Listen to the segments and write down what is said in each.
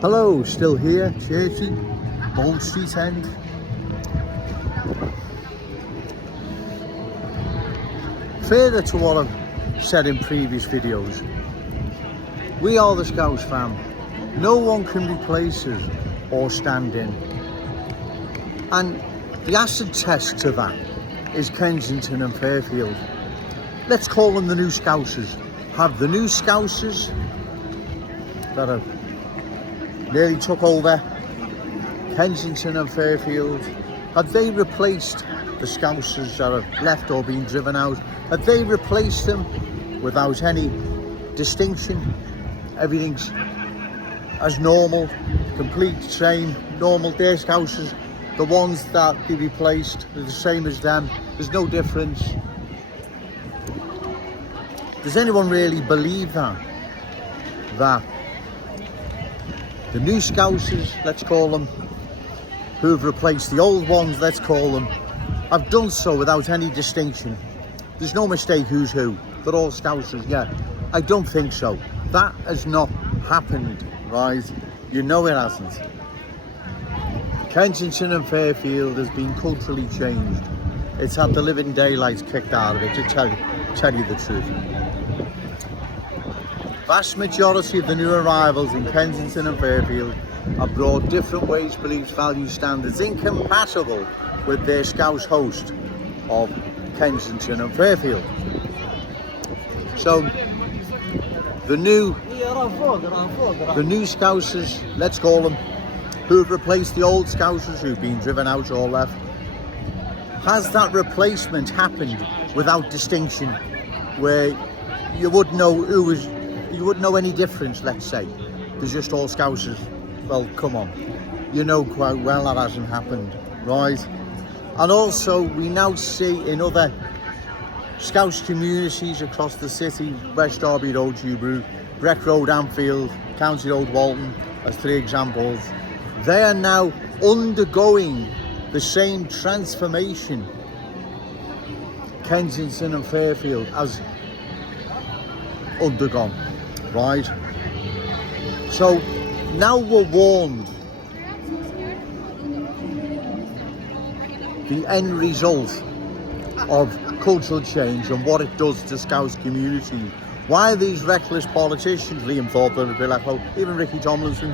Hello, still here, Churchy, Bold Street End. Further to what I've said in previous videos, we are the Scouse fam. No one can replace us or stand in. And the acid test to that is Kensington and Fairfield. Let's call them the new Scousers. Have the new Scousers that have nearly took over Kensington and Fairfield, have they replaced the Scousers that have left or been driven out? Have they replaced them without any distinction? Everything's as normal, complete same, normal. Their Scousers, the ones that they replaced, are the same as them. There's no difference. Does anyone really believe that? That the new Scousers, let's call them, who have replaced the old ones, let's call them, have done so without any distinction. There's no mistake who's who. They're all Scousers, yeah. I don't think so. That has not happened, right? You know it hasn't. Kensington and Fairfield has been culturally changed. It's had the living daylights kicked out of it, to tell you the truth. Vast majority of the new arrivals in Kensington and Fairfield have brought different ways, beliefs, values, standards incompatible with their Scouse host of Kensington and Fairfield. So the new Scousers, let's call them, who have replaced the old Scousers who've been driven out or left, has that replacement happened without distinction, where you wouldn't know who was, you wouldn't know any difference? Let's say they're just all Scousers. Well, come on, you know quite well that hasn't happened, right? And also we now see in other Scouse communities across the city, West Derby Road, Dewberry, Breck Road, Anfield, County Road, Walton, as 3 examples, they are now undergoing the same transformation Kensington and Fairfield has undergone, right? So now we're warned. The end result of cultural change and what it does to Scouse community. Why are these reckless politicians, Liam Thorpe, even Ricky Tomlinson,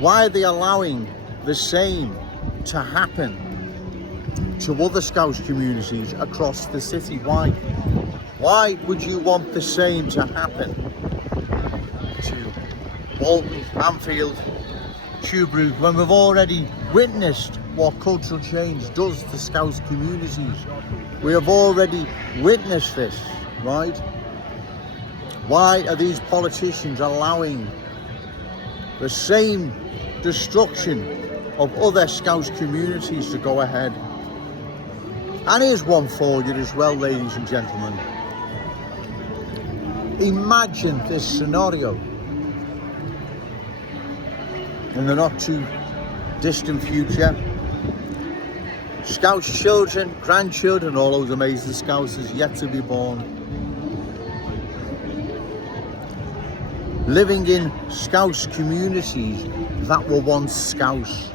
why are they allowing the same to happen to other Scouse communities across the city? Why? Why would you want the same to happen to Walton, Anfield, Dewberry, when we've already witnessed what cultural change does to Scouse communities? We have already witnessed this, right? Why are these politicians allowing the same destruction of other Scouse communities to go ahead? And here's one for you as well, ladies and gentlemen. Imagine this scenario in the not too distant future. Scouse children, grandchildren, all those amazing Scousers yet to be born, living in Scouse communities that were once Scouse.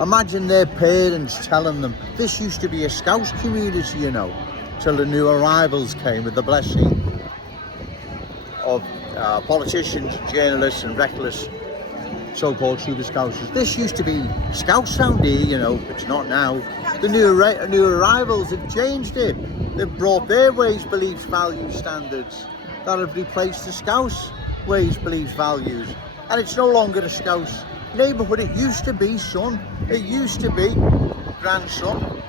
Imagine their parents telling them, this used to be a Scouse community, you know, till the new arrivals came with the blessing of politicians, journalists and reckless so-called super Scousers. This used to be Scouse sound here, you know, it's not now. The new arrivals have changed it. They've brought their ways, beliefs, values, standards that have replaced the Scouse ways, beliefs, values. And it's no longer a Scouse neighbourhood. It used to be, son. It used to be grandson,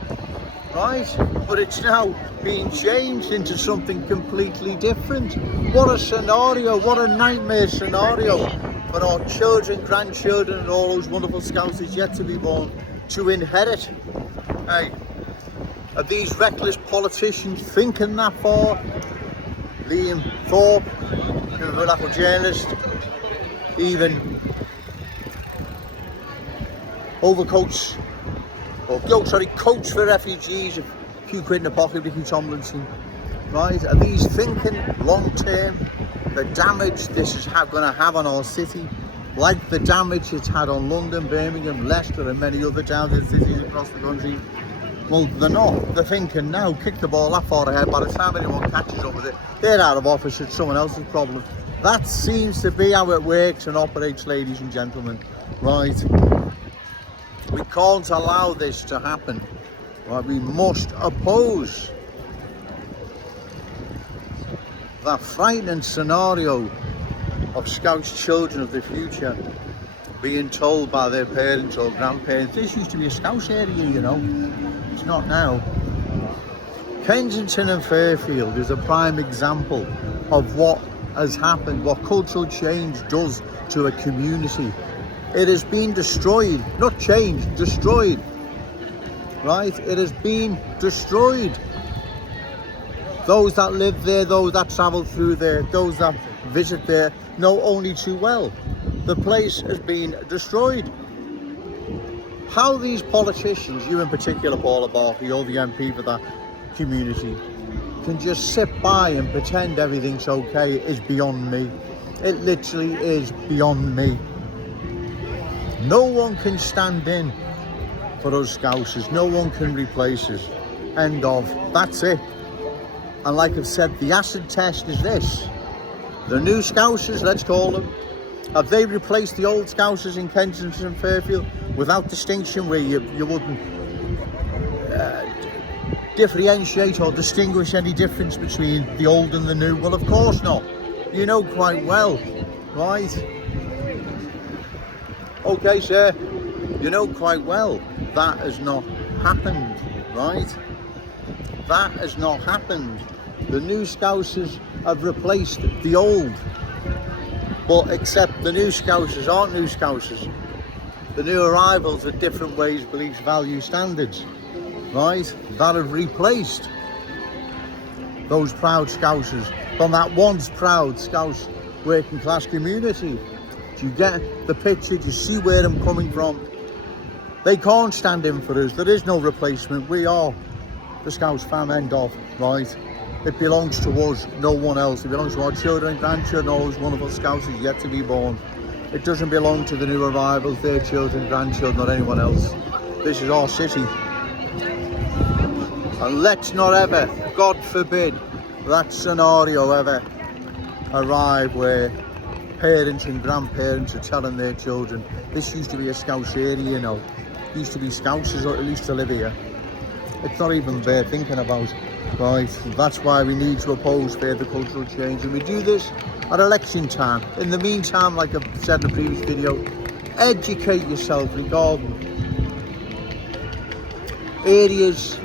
right? But it's now being changed into something completely different. What a scenario, what a nightmare scenario for our children, grandchildren and all those wonderful Scousers yet to be born to inherit. Hey, are these reckless politicians thinking that far? Liam Thorpe, Liverpool journalist, even coach for refugees, a few quid in the pocket, Ricky Tomlinson, right? Are these thinking long term, the damage this is going to have on our city? like the damage it's had on London, Birmingham, Leicester and many other towns and cities across the country. Well, they're not. They're thinking now, kick the ball that far ahead, by the time anyone catches up with it, they're out of office, it's someone else's problem. That seems to be how it works and operates, ladies and gentlemen, right? We can't allow this to happen, right? We must oppose that frightening scenario of Scouse children of the future being told by their parents or grandparents, this used to be a Scouse area, you know. It's not now. Kensington and Fairfield is a prime example of what has happened, what cultural change does to a community. It has been destroyed, not changed, destroyed, right? It has been destroyed. Those that live there, those that travel through there, those that visit there know only too well. The place has been destroyed. How these politicians, you in particular, Paula Barkley, all the MP for that community, can just sit by and pretend everything's okay is beyond me. It literally is beyond me. No one can stand in for us Scousers. No one can replace us. End of. That's it. And like I've said, the acid test is this. The new Scousers, let's call them, have they replaced the old Scousers in Kensington and Fairfield without distinction, where you wouldn't differentiate or distinguish any difference between the old and the new? Well, of course not. You know quite well, right? Okay, sir, you know quite well that has not happened, right? That has not happened. The new Scousers have replaced the old. But except the new Scousers aren't new Scousers. The new arrivals with different ways, beliefs, values, standards, right? That have replaced those proud Scousers from that once proud Scouse working class community. Do you get the picture? Do you see where I'm coming from? They can't stand in for us. There is no replacement. We are the Scouse fam, end of, right? It belongs to us, no one else. It belongs to our children and grandchildren, all those wonderful Scousers yet to be born. It doesn't belong to the new arrivals, their children, grandchildren, or anyone else. This is our city. And let's not ever, God forbid, that scenario ever arrive where parents and grandparents are telling their children, this used to be a Scouse area, you know. Used to be Scousers, or at least to live here. It's not even worth thinking about, right? That's why we need to oppose further cultural change, and we do this at election time. In the meantime, like I've said in the previous video, educate yourself regarding areas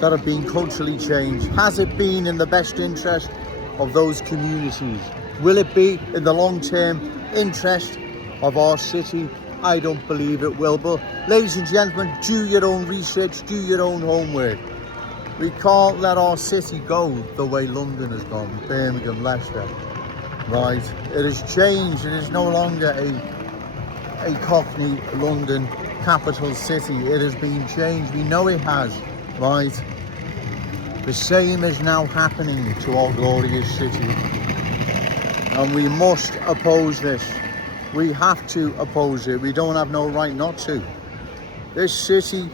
that have been culturally changed. Has it been in the best interest of those communities? Will it be in the long-term interest of our city? I don't believe it will, but ladies and gentlemen, do your own research, do your own homework. We can't let our city go the way London has gone, Birmingham, Leicester, right? It has changed. It is no longer a Cockney London capital city. It has been changed. We know it has, right? The same is now happening to our glorious city. And we must oppose this. We have to oppose it. We don't have no right not to. This city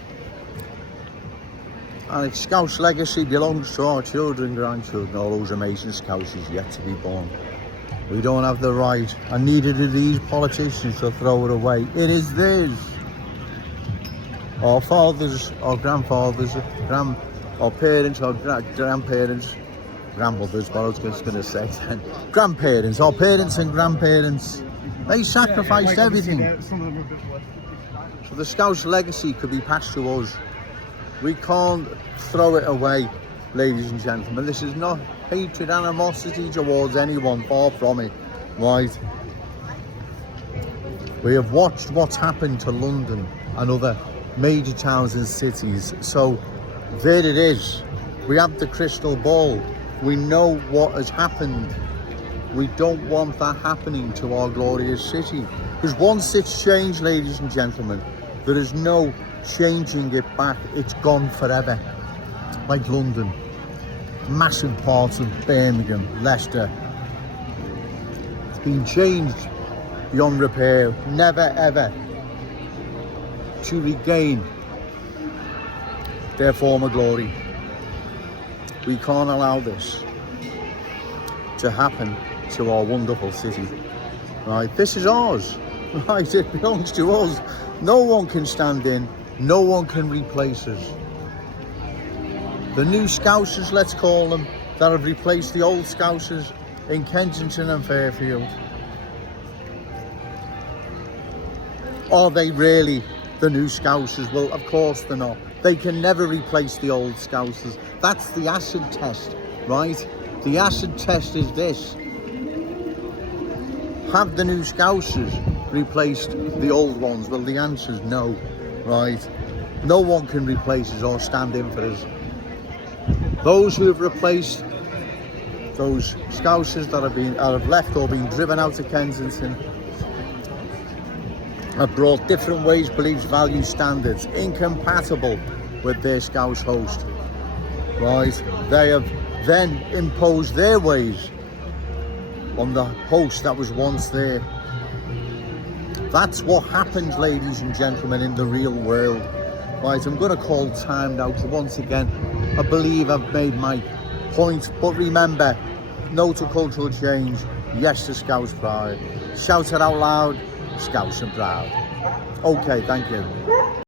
and its Scouse legacy belongs to our children, grandchildren, all those amazing Scousers yet to be born. We don't have the right, and neither do these politicians, to throw it away. It is theirs. Our fathers, our grandfathers, our parents, our grandparents, grandmothers, what I was just going to say then. Grandparents, our parents and grandparents, they sacrificed everything. So the Scouse legacy could be passed to us. We can't throw it away, ladies and gentlemen. This is not hatred, animosity towards anyone, far from it, right? We have watched what's happened to London and other major towns and cities. So there it is. We have the crystal ball. We know what has happened. We don't want that happening to our glorious city. Because once it's changed, ladies and gentlemen, there is no changing it back. It's gone forever. Like London, massive parts of Birmingham, Leicester. It's been changed beyond repair, never ever to regain their former glory. We can't allow this to happen to our wonderful city. Right, this is ours. Right, it belongs to us. No one can stand in, no one can replace us. The new Scousers, let's call them, that have replaced the old Scousers in Kensington and Fairfield. Are they really the new Scousers? Well, of course they're not. They can never replace the old Scousers. That's the acid test, right? The acid test is this. Have the new Scousers replaced the old ones? Well, the answer's no, right? No one can replace us or stand in for us. Those who have replaced those Scousers that have left or been driven out of Kensington have brought different ways, beliefs, values, standards incompatible with their Scouse host. Right? They have then imposed their ways on the host that was once there. That's what happens, ladies and gentlemen, in the real world. Right, I'm going to call time now, because once again, I believe I've made my point. But remember, no to cultural change, yes to Scouse pride. Shout it out loud, Scouse and proud. Okay, thank you.